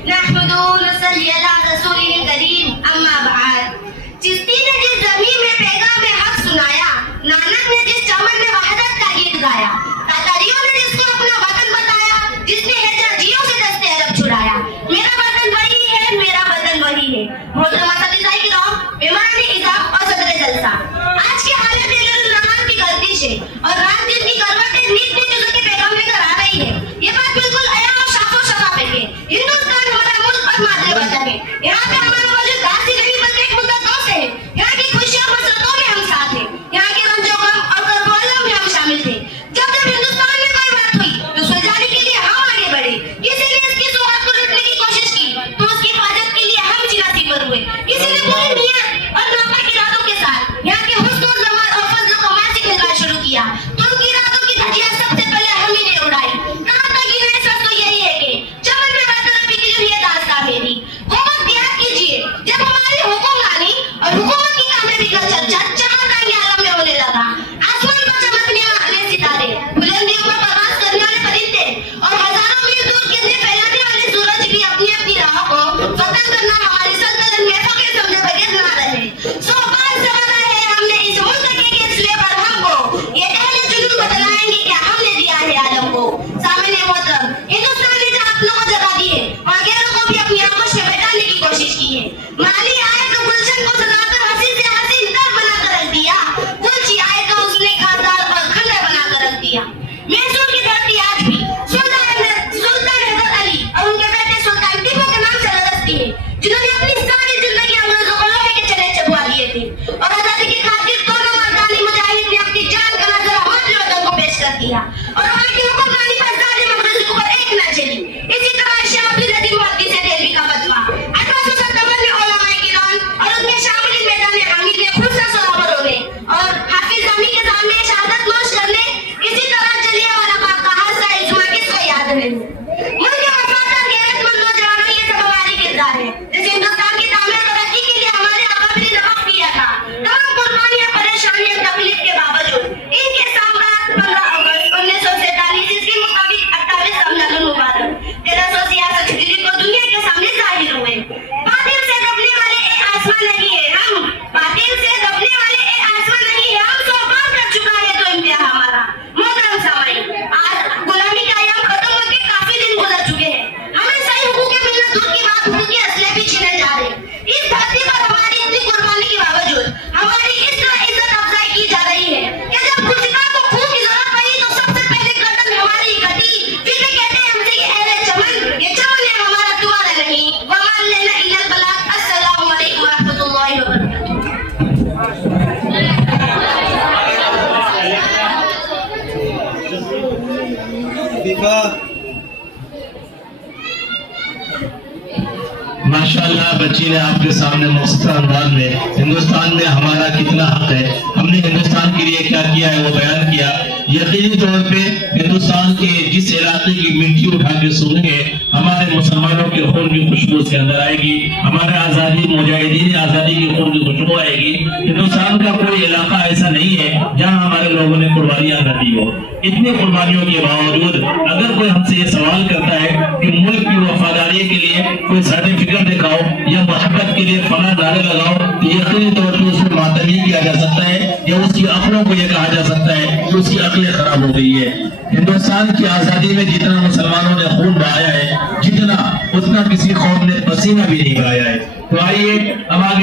नहमदुहु व नसल्ली अला रसूलिल करीम, अम्मा बाद। चिश्ती ने जिस ज़मीन में पैगाम हक सुनाया, नानक ने जिस चमन में वहदत का गीत गाया, तातारियों ने जिसको अपना वतन बताया, जिसने हिजाजियों से दस्ते अरब छुड़ाया। मेरा वतन वही है, मेरा वतन वही है। मोहतरमा सदीसाई किराम, मेहमान इज़ाम और सदर जलसा, आज के हालत रहमान की गर्दिश है और रात दिन की करवटें नीत नीत के पैगाम लेकर आ रही है। ये बात बिल्कुल आया और शाफो शफाफ है। हिंदुस्तान हमारा मुल्क और मातृ वतन है। यहाँ पे हमारा वजूद गाजी नहीं बल्कि एक मुद्दतों से है। यहाँ की खुशियों मसरतों में हम साथ हैं। यहाँ के रंजो गम और करबला में हम शामिल थे। जब जब हिंदुस्तान में कोई बात हुई तो सुलझाने के लिए हम आगे बढ़े। किसी ने इसकी सौगात को लूटने की कोशिश की तो उसकी हिफाजत के लिए हम जिनासी पर हुए। किसी ने पूरी नियत और नापाक इरादों के साथ यहाँ के हुस्न और जमाल और फजल को मार से खिलना शुरू किया तो उनकी इरादों की धज्जियां सबसे पहले हम ही ने उड़ाई। कहाँ तक ये सच तो यही है कि चमन में वादरबी की जो ये दास्तां मेरी, वो वक्त याद कीजिए जब हमारी हुक्मरानी और हुकूमत की कामयाबी का चर्चा जहां तक आलम में होने लगा। आसमान पर चमकने वाले सितारे, बुलंदियों पर प्रकाश करने वाले परिंदे और हजारों मील दूर किरणें फैलाने वाले सूरज भी अपनी अपनी राह को फतह करना हमारी सल्तनत में फकीर समझे बगैर ना रहे। सो बार जमाना है हमने इस मुल्क के किस्से पर हमको ये अहले जुनून बतलाएंगे क्या हमने दिया है आलम को। सामने मोहतरम, हिंदुस्तान ने जहाँ अपनों को जगा दी है वहाँ गैरों को भी अपनी आंखों से बैठाने की कोशिश की है। माली आए तो गुलशन को सजाकर हसीन से हसीन तर बनाकर रख दिया, गुलची आए तो उसने खासदार और खंडर बनाकर रख दिया। मैसूर की धरती आज भी सुल्तान हैदर अली और उनके बेटे सुल्तान टीपू के नाम से रदस्ती है, जिन्होंने अपनी सारी जिंदगी अंग्रेजों को लोहे के चने चबवा दिए थे और आजादी की खातिर दोनों मर्दानी मुजाहिद ने अपनी जान का नजर हमारे वतन को पेश कर दिया और वहाँ की हुक्मरानी पर जालिम अंग्रेजों के ऊपर एक न चली। इसी तरह शाह अब्दुल लतीफ मुहद्दिस देहलवी का फतवा 1857 में उलमाए किराम और उनके शामिल मैदान हमीद ने खुद से सराबर होने और हाफिज जामी के सामने शहादत नोश करने। इसी तरह जलियांवाला बाग का हादसा इज्मा किसको याद नहीं। मुल्क के वफादार गैरतमंद नौजवानों ये सब हमारे किरदार है जिस हिंदुस्तान की तामीर तरक्की के लिए हमारे अकाबिर ने वक्त किया था। तमाम कुर्बानियां, परेशानियां, तकलीफ के बावजूद इनके साम्राज्य 15 अगस्त 1947 इसके मुताबिक 28 रमजान मुबारक 1366 हिजरी को दुनिया के सामने जाहिर हुए। बातिल से दबने वाले ए आसमान नहीं है हम, बातिल से दबने वाले ए आसमान नहीं है हम, सौ बार कर चुका है तो इम्तिहान हमारा। मोहतरम सामाईन, आज गुलामी का अय्याम खत्म होकर काफी दिन गुजर चुके हैं। हमें सही हुकूक मिलना दूर की बात, हुकूक असले भी छीने जा रहे हैं। इस धरती पर हमारी इतनी कुर्बानी के बावजूद हमारी इस तरह इज्जत अफजाई की जा रही है कि जब खुशका को खून की जरूरत पड़ी तो सबसे पहले गर्दन हमारी कटी। फिर भी कहते हैं हमसे ये अहले चमन, ये चमन है हमारा तुम्हारा नहीं। वमान लेना इल्लल बलाग। अस्सलामु अलैकुम व रहमतुल्लाहि व बरकातुहू। माशाअल्लाह, बच्ची ने आपके सामने मुख्तसर अंदाज में हिंदुस्तान में हमारा कितना हक है, हमने हिंदुस्तान के लिए क्या किया है वो बयान किया। यकीनी तौर पे हिंदुस्तान के जिस इलाके की मिट्टी उठा के सूंघेंगे हमारे मुसलमानों के खून की खुशबू उसके अंदर आएगी, हमारे आज़ादी मुजाहिदीन आज़ादी की खून की खुशबू आएगी। हिंदुस्तान का कोई इलाका ऐसा नहीं है जहाँ हमारे लोगों ने कुर्बानियां न दी हो। इतनी कुर्बानियों के बावजूद अगर कोई हमसे ये सवाल करता है कि मुल्क की वफादारी के लिए कोई सर्टिफिकेट दिखाओ या मोहब्बत के लिए फला नारे लगाओ तो यकीनी तौर पर उसमें मातम ही किया जा सकता है या उसकी अकलों को यह कहा जा सकता है कि उसकी अकलें खराब हो गई है। हिंदुस्तान की आजादी में जितना मुसलमानों ने खून बहाया है, जितना उतना किसी कौम ने पसीना भी नहीं बहाया है। तो आइए अब आगे